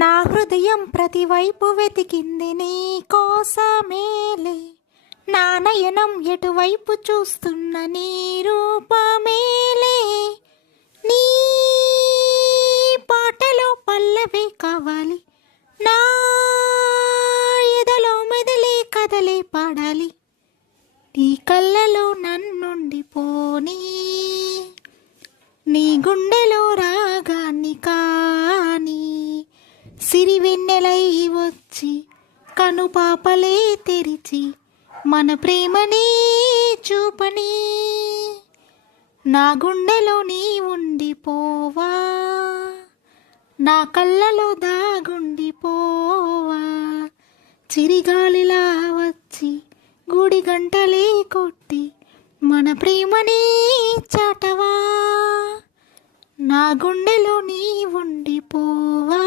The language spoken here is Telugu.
నా హృదయం ప్రతివైపు వెతికింది నీ కోసమేలే, నా నయనం ఎటువైపు చూస్తున్న నీ రూపమేలే, నీ పాటలో పల్లవి కావాలి, నా ఎదలో మెదలే కదలే పాడాలి, నీ కళ్ళలో నన్నుండి పోనీ, నీ గుండెలో రాగాన్ని కాని, సిరివెన్నెలై వచ్చి కనుపాపలే తెరిచి మన ప్రేమని చూపని, నా గుండెలో నీ ఉండిపోవా, నా కళ్ళలో దాగుండిపోవా, చిరిగాలిలా వచ్చి గుడి గంటలే కొట్టి మన ప్రేమని చాటవా, నా గుండెలో నీ ఉండిపోవా.